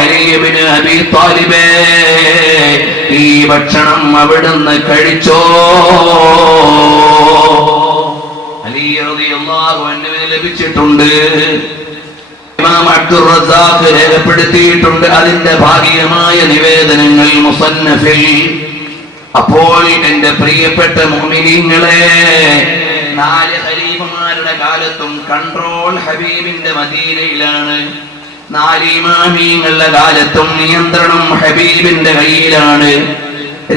അലി ഇബ്നു അബീ ത്വാലിബ് ഈ ഭക്ഷണം അവിടുന്ന് കഴിച്ചോ? അലി റളിയല്ലാഹു അൻഹുവിന് ലഭിച്ചിട്ടുണ്ട്. ഇമാം അബ്ദുർ റസാഖ് രേഖപ്പെടുത്തിയിട്ടുണ്ട് അതിന്റെ ഭാഗികമായ നിവേദനങ്ങൾ മുസന്നഫിൽ. അപ്പോൾ എന്റെ പ്രിയപ്പെട്ട മുഅ്മിനീങ്ങളെ, 4 ഖലീഫമാരുടെ കാലത്തും കൺട്രോൾ ഹബീബിന്റെ മദീനയിലാണ്. 4 ഇമാമീങ്ങളുടെ കാലത്തും നിയന്ത്രണം ഹബീബിന്റെ കയ്യിലാണ്.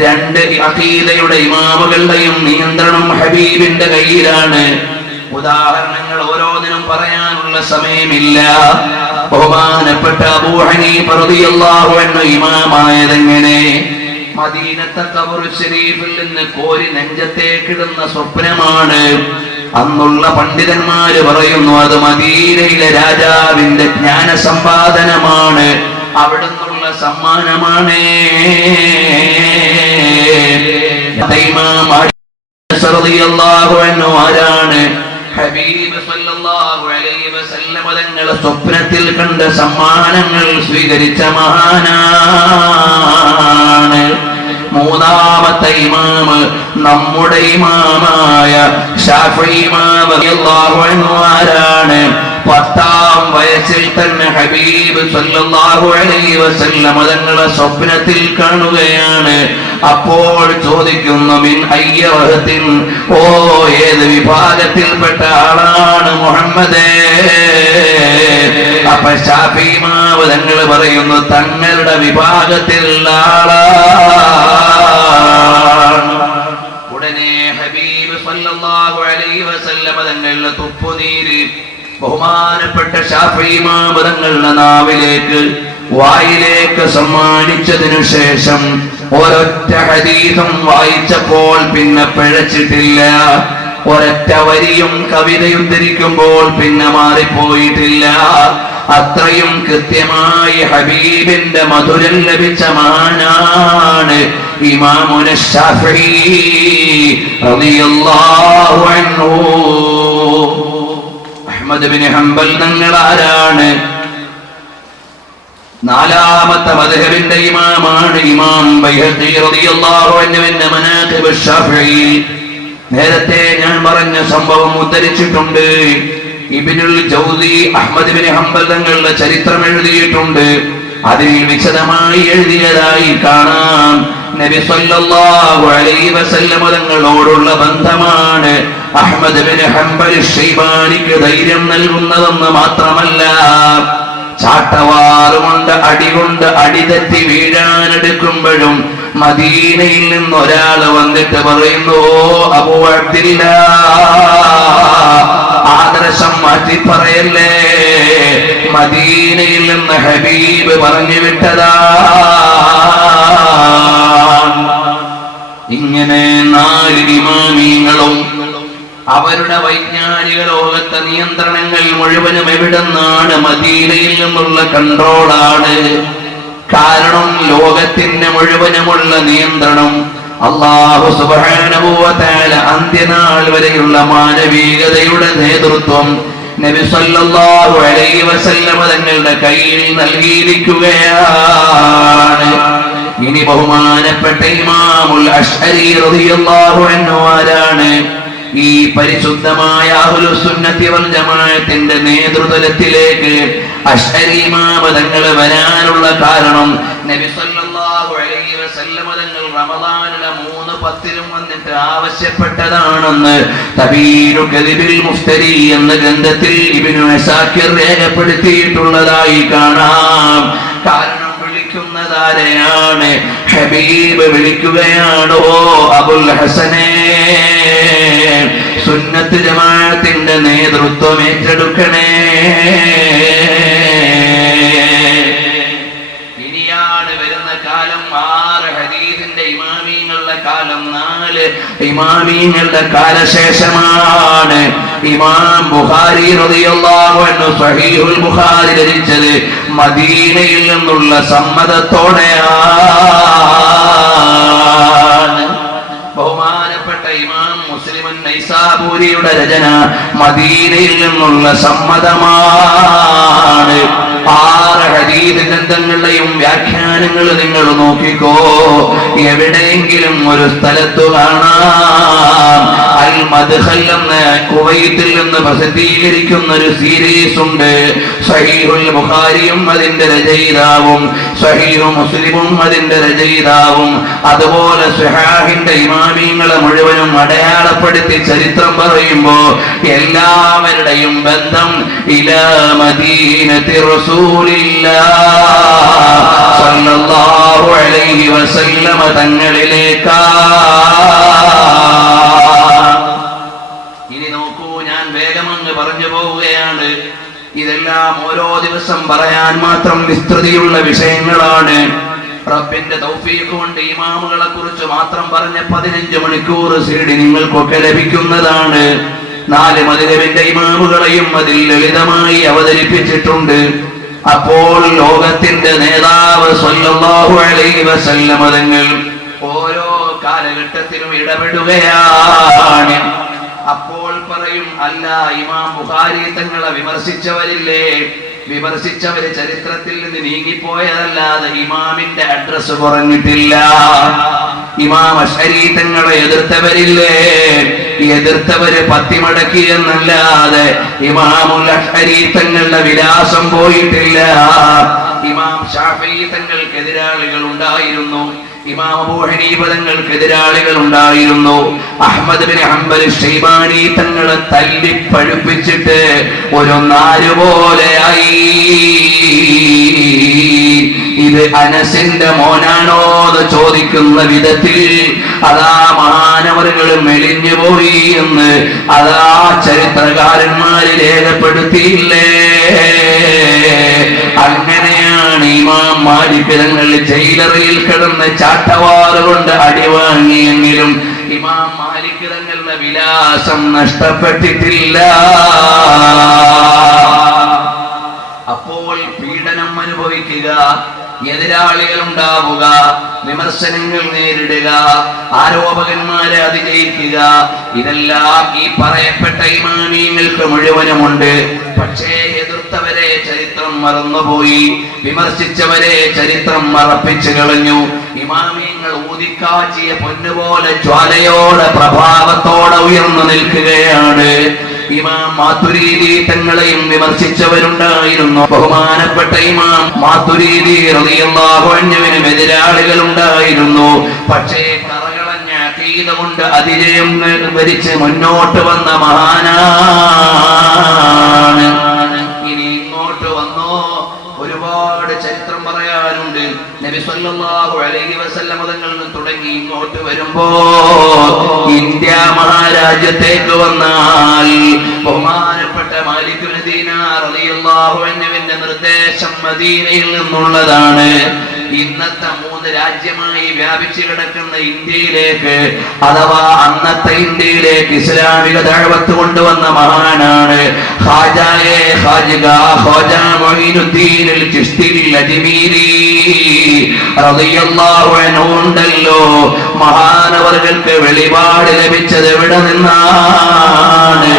2 അഖീദയുടെ ഇമാമുകളുടെയും നിയന്ത്രണം ഹബീബിന്റെ കയ്യിലാണ്. ഉദാഹരണങ്ങൾ ഓരോന്നിനും പറയാനുള്ള സമയമില്ല. ബഹുമാനപ്പെട്ട അബൂ ഹനീഫ റളിയല്ലാഹു അൻഹു ഇമാമായതെങ്ങനെ? മദീനത്തെ ഖബർ ശരീഫിൽ നിന്ന് കോരി നെഞ്ചത്തേക്കിടുന്ന സ്വപ്നമാണ്. അന്നുള്ള പണ്ഡിതന്മാര് പറയുന്നു അത് മദീനയിലെ രാജാവിന്റെ ജ്ഞാന സമ്പാദനമാണ്, അവിടുന്നുള്ള സമ്മാനമാണ്. ആരാണ്? ഹബീബ് സല്ലല്ലാഹു അലൈഹി വസല്ലം തങ്ങളെ സ്വപ്നത്തിൽ കണ്ട സമ്മാനങ്ങൾ സ്വീകരിച്ച മഹാനാണ്. മൂന്നാമത്തെ ഇമാമ് നമ്മുടെ ഇമാമായ ശാഫിഈ ഇമാം റളിയല്ലാഹു അൻഹു ആരാണ്? 10-ാം വയസ്സിൽ തന്നെ ഹബീബ് സല്ലല്ലാഹു അലൈഹി വസല്ലം തങ്ങളെ സ്വപ്നത്തിൽ കാണുകയാണ്. അപ്പോൾ ചോദിക്കുന്നു മിൻ അയ്യ വഹത്തിൻ, ഓ ഏത് വിഭാഗത്തിൽപ്പെട്ട ആളാണ് മുഹമ്മദേ? അപ്പൊ ശാഫിഈ ഇമാം തങ്ങൾ പറയുന്നു തങ്ങളുടെ വിഭാഗത്തിലുള്ള ആളാണ്. ഉടനെ ഹബീബ് സല്ലല്ലാഹു അലൈഹി വസല്ലം തങ്ങളുടെ തുപ്പുനീര് ബഹുമാനപ്പെട്ട ശാഫിഈ ഇമാം തങ്ങളുടെ നാവിലേക്ക് വായിലേക്ക് സമ്മാനിച്ചതിനു ശേഷം ഒരൊറ്റ ഹദീസും വായിച്ചപ്പോൾ പിന്നെ പിഴച്ചിട്ടില്ല. ഒരൊറ്റ വരിയും കവിതയും ധരിക്കുമ്പോൾ പിന്നെ മാറിപ്പോയിട്ടില്ല. അത്രയും കൃത്യമായി ഹബീബിന്റെ മധുരം ലഭിച്ച മഹാനാണ് ഇമാമുന ശാഫിഈ റളിയല്ലാഹു അൻഹു. അഹ്മദ് ബിൻ ഹംബൽ തങ്ങൾ ആരാണ്? 4-ാമത്തെ മദ്ഹബിന്റെ ഇമാമാണ് ഇമാം ബൈഹഖി റളിയല്ലാഹു അൻഹുവിന്റെ മനാഖിബ് ശാഫിഈ. നേരത്തെ ഞാൻ പറഞ്ഞ സംഭവം ഉദ്ധരിച്ചിട്ടുണ്ട്. ഇബ്നുൽ ജൗസി അഹ്മദ് ബിൻ ഹംബൽ തങ്ങളുടെ ചരിത്രം എഴുതിയിട്ടുണ്ട്. അതിൽ വിശദമായി എഴുതിയതായി കാണാം. നബി സല്ലല്ലാഹു അലൈഹി വസല്ലം തങ്ങളോടുള്ള ബന്ധമാണ് അഹ്മദ് ബിൻ ഹംബൽ ശൈബാനിക്ക് ധൈര്യം നൽകുന്നതെന്ന് മാത്രമല്ല, ചാട്ടവാറുകൊണ്ട് അടികൊണ്ട് അടിതെറ്റി വീഴാനെടുക്കുമ്പോഴും മദീനയിൽ നിന്ന് ഒരാൾ വന്നിട്ട് പറയുന്നു, അബൂ അബ്ദില്ലാ ആദർശം മാറ്റി പറയല്ലേ, മദീനയിൽ നിന്ന് ഹബീബ് പറഞ്ഞു വിട്ടതാ. ഇങ്ങനെ 4 ഇമാമീങ്ങളും അവരുടെ വൈജ്ഞാനിക ലോകത്തെ നിയന്ത്രണങ്ങൾ മുഴുവനും എവിടെന്നാണ്? മദീനയിൽ നിന്നുള്ള കൺട്രോളാണ്. കാരണം ലോകത്തിന്റെ മുഴുവനുമുള്ള നിയന്ത്രണം അല്ലാഹു സുബ്ഹാനഹു വ തആല അന്ത്യനാൾ വരെയുള്ള മാനവികതയുടെ നേതൃത്വം നബി സല്ലല്ലാഹു അലൈഹി വസല്ലം തങ്ങളുടെ കയ്യിൽ നൽകിയിരിക്കുകയാണ്. ഇനി ബഹുമാനപ്പെട്ട ഇമാമുൽ അശ്അരി റളിയല്ലാഹു അൻഹു ആരാണ്? ഈ പരിശുദ്ധമായ അഹ്ലുസ് സുന്നത്തി വൽ ജമാഅത്തിന്റെ നേതൃത്വത്തിലേക്ക് അശ്അരി ഇമാം തങ്ങൾ വരാനുള്ള കാരണം നബി സല്ലല്ലാഹു അലൈഹി വസല്ലം തങ്ങൾ റമദാനിലെ 3 10-ലും വന്നിട്ട് ആവശ്യപ്പെട്ടതാണെന്ന് തബീനു കദിബിൽ മുഫ്തരി എന്ന ഗ്രന്ഥത്തിൽ ഇബ്നു അസാക്കിർ രേഖപ്പെടുത്തിയിട്ടുള്ളതായി കാണാം. കാരണം വിളിക്കുന്നതാരെയാണ്? ഹബീബ് വിളിക്കുകയാണോ അബുൽ ഹസനേ, സുന്നത്ത് ജമാഅത്തിന്റെ നേതൃത്വം ഏറ്റെടുക്കണേ. ഇനിയാണ് വരുന്ന കാലം 6 ഹദീസിന്റെ ഇമാമീങ്ങളുടെ കാലം, 4 ഇമാമീങ്ങളുടെ കാലശേഷമാണ്. ഇമാം ബുഖാരി റളിയല്ലാഹു അൻഹു സ്വഹീഹുൽ ബുഖാരി രചിച്ചത് മദീനയിൽ നിന്നുള്ള സമ്മതത്തോടെയാണ്. ബഹുമാനപ്പെട്ട ഇമാം മുസ്ലിം നൈസാബൂരിയുടെ രചന മദീനയിൽ നിന്നുള്ള സമ്മതമാണ്. 6 ഹദീസ് ഗ്രന്ഥ ഗ്രന്ഥങ്ങളുടെയും വ്യാഖ്യാനങ്ങൾ നിങ്ങൾ നോക്കിക്കോ, എവിടെയെങ്കിലും ഒരു സ്ഥലത്തു കാണാം അൽ മദ്ഖൽ എന്ന് കുവൈത്തിൽ നിന്ന് പ്രസിദ്ധീകരിക്കുന്ന ഒരു സീരീസ് ഉണ്ട്. സഹീഹുൽ ബുഖാരിയും അതിന്റെ രചയിതാവും സഹീഹു മുസ്ലിമും അതിന്റെ രചയിതാവും അതുപോലെ സ്വഹാഹിന്റെ ഇമാമിങ്ങളെ മുഴുവനും അടയാളപ്പെടുത്തി ചരിത്രം പറയുമ്പോ എല്ലാവരുടെയും ബന്ധം ഇലാ മദീനത്തി റസൂലില്ലാഹ് സ്വല്ലല്ലാഹു അലൈഹി വസല്ലമ തങ്ങളിലേക്കാ. ഇനി നോക്കൂ, ഞാൻ വേഗമങ്ങ് പറഞ്ഞു പോവുകയാണ്. ഇതെല്ലാം ഓരോ ദിവസം പറയാൻ മാത്രം വിസ്തൃതിയുള്ള വിഷയങ്ങളാണ്. റബ്ബിന്റെ തൗഫീഖ് കൊണ്ട് ഇമാമുകളെ കുറിച്ച് മാത്രം പറഞ്ഞ 15 മണിക്കൂർ CD നിങ്ങൾക്കൊക്കെ ലഭിക്കുന്നതാണ്. 4 മദ്ഹബിന്റെ ഇമാമുകളെയും അതിൽ ലളിതമായി അവതരിപ്പിച്ചിട്ടുണ്ട്. അപ്പോൾ ലോകത്തിന്റെ നേതാവ് സ്വല്ലല്ലാഹു അലൈഹി വസല്ലം തങ്ങൾ ഓരോ കാലഘട്ടത്തിലും ഇടപെടുകയാണ്. അപ്പോൾ പറയും, അല്ല, ഇമാം ബുഖാരി തങ്ങളെ വിമർശിച്ചവരില്ലേ, വിമർശിച്ചവര് ചരിത്രത്തിൽ നിന്ന് നീങ്ങിപ്പോയതല്ലാതെ ഇമാമിന്റെ അഡ്രസ് കുറഞ്ഞിട്ടില്ല. ഇമാം അശ്അരി തങ്ങളെ എതിർത്തവരില്ലേ, എതിർത്തവര് പത്തിമടക്കി എന്നല്ലാതെ ഇമാമുൽ അശ്അരി തങ്ങളുടെ വിലാസം പോയിട്ടില്ല. ഇമാം ശാഫിഈ തങ്ങൾക്ക് എതിരാളികൾ ഉണ്ടായിരുന്നു, ഇമാം അബൂ ഹനീഫ തങ്ങൾക്ക് എതിരാളികൾ ഉണ്ടായിരുന്നു. അഹ്മദ് ബിൻ ഹംബൽ ശൈബാനി തങ്ങളെ തല്ലി പഴുപ്പിച്ചിട്ട് ഒരു നാര് പോലെയായി. ഇത് അനസിന്റെ മോനാണോ എന്ന് ചോദിക്കുന്ന വിധത്തിൽ അതാ മഹാനവറുകൾ മെലിഞ്ഞുപോയി എന്ന് അതാ ചരിത്രകാരന്മാര് രേഖപ്പെടുത്തിയില്ലേ. അങ്ങനെയാണ് ഇമാം മാലിക് തങ്ങൾ ജയിലറിൽ കിടന്ന് ചാട്ടവാറ് കൊണ്ട് അടിവാങ്ങിയെങ്കിലും ഇമാം മാലിക് തങ്ങളുടെ വിലാസം നഷ്ടപ്പെട്ടിട്ടില്ല. അപ്പോൾ പീഡനം അനുഭവിക്കുക, എതിരാളികൾ ഉണ്ടാവുക, വിമർശനങ്ങൾ നേരിടുക, ആരോപകന്മാരെ അതിജയിക്കുക, ഇതെല്ലാം ഈ പറയപ്പെട്ട ഇമാമിങ്ങൾക്ക് മുഴുവനുമുണ്ട്. പക്ഷേ എതിർത്തവരെ ചരിത്രം മറന്നുപോയി, വിമർശിച്ചവരെ ചരിത്രം മറപ്പിച്ചു കളഞ്ഞു. ഇമാമിങ്ങൾ ഊതിക്കാച്ചിയ പൊന്നുപോലെ ജ്വാലയോടെ പ്രഭാവത്തോടെ ഉയർന്നു നിൽക്കുകയാണ്. ഇമാം മാതുരീദി തങ്ങളെയും വിമർശിച്ചവരുണ്ടായിരുന്നു. ബഹുമാനപ്പെട്ട ഇമാം മാതുരീദി റളിയല്ലാഹു അൻഹുവിനും എതിരാളികൾ ഉണ്ടായിരുന്നു. പക്ഷേ കറകളഞ്ഞ അഖീദ കൊണ്ട് അതിജയം വരിച്ച് മുന്നോട്ട് വന്ന മഹാനാണ്. ഇനി ഇങ്ങോട്ട് വന്നോ, ഒരുപാട് ചരിത്രം പറയാനുണ്ട്. നബി സല്ലല്ലാഹു അലൈഹി വസല്ലം തങ്ങളിൽ നിന്ന് തുടങ്ങി ഇങ്ങോട്ട് വരുമ്പോ ഇന്ത്യ മഹാരാജ്യത്തേക്ക് വന്നാൽ ബഹുമാനപ്പെട്ട മാലിക് ബിൻ ദീനാർ റളിയല്ലാഹു അൻഹുവിന്റെ നിർദ്ദേശം മദീനയിൽ നിന്നുള്ളതാണ്. ഇന്നത്തെ 3 രാജ്യമായി വ്യാപിച്ചു കിടക്കുന്ന ഇന്ത്യയിലേക്ക്, അഥവാ അന്നത്തെ ഇന്ത്യയിലേക്ക് ഇസ്ലാമിക ദഅവത്ത് കൊണ്ടുവന്ന മഹാനാണ് ഖാജായെ ഖാജിഗ ഖാജാ മുഈനുദ്ദീൻ അൽ ചിശ്തി അൽ അജ്മീരി റളിയല്ലാഹു അൻഹു ഉണ്ടല്ലോ. മഹാനവർകൾക്ക് വെളിപാട് ലഭിച്ചത് എവിടെ നിന്നാണ്?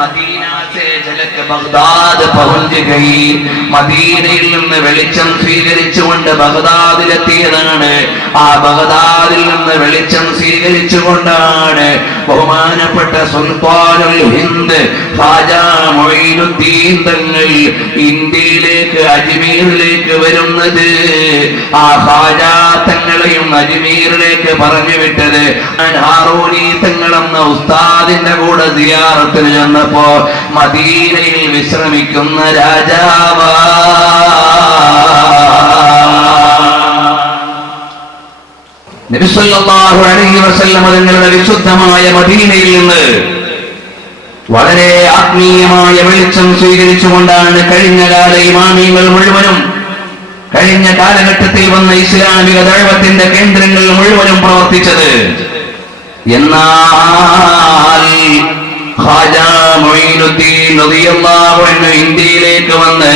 മദീന से झलक बगदाद पहुंच गई. മദീനയിൽ നിന്ന് വെളിച്ചം സ്വീകരിച്ചുകൊണ്ട് ബഗ്ദാദിലെത്തിയതാണ്. ആ ബഗ്ദാദിൽ നിന്ന് വെളിച്ചം സ്വീകരിച്ചുകൊണ്ടാണ് ബഹുമാനപ്പെട്ട സുൽത്താനുൽ ഹിന്ദ് ഖാജാ മുഈനുദ്ദീൻ തങ്ങൾ ഇന്ത്യയിലേക്ക് അജ്മീറിലേക്ക് വരുന്നത്. ആ ഖാജാ തങ്ങളെയും അജ്മീറിലേക്ക് പറഞ്ഞു വിട്ടത് ഹാറൂനി തങ്ങളെന്ന ഉസ്താദിന്റെ കൂടെ സിയാറത്തിന് ചെന്നപ്പോ മദീനയിൽ വിശ്രമിക്കുന്ന രാജാവാ. നബി സല്ലല്ലാഹു അലൈഹി വസല്ലം തങ്ങളുടെ വിശുദ്ധമായ മദീനയിൽ നിന്ന് വളരെ ആത്മീയമായ വെളിച്ചം സ്വീകരിച്ചുകൊണ്ടാണ് കഴിഞ്ഞകാല ഇമാമികൾ മുഴുവനും, കഴിഞ്ഞ കാലഘട്ടത്തിൽ വന്ന ഇസ്ലാമിക ദഅവത്തിന്റെ കേന്ദ്രങ്ങൾ മുഴുവനും പ്രവർത്തിച്ചത്. എന്നാൽ ഖാജാ മുഈനുദ്ദീൻ റളിയല്ലാഹു അൻഹു ഇന്ത്യയിലേക്ക് വന്ന്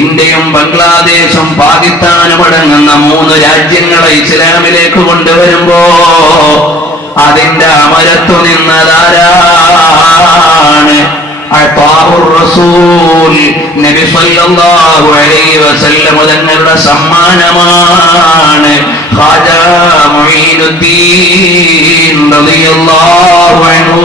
ഇന്ത്യയും ബംഗ്ലാദേശും പാകിസ്ഥാനും അടങ്ങുന്ന 3 രാജ്യങ്ങളെ ഇസ്ലാമിലേക്ക് കൊണ്ടുവരുമ്പോ അതിന്റെ അമരത്തു നിന്നതാരാണ്? അതാഉർ റസൂൽ നബി സല്ലല്ലാഹു അലൈഹി വസല്ലം തങ്ങളുടെ സമ്മാനമാണ്. ഖാജ മുഈനുദ്ദീൻ റളിയല്ലാഹു അൻഹു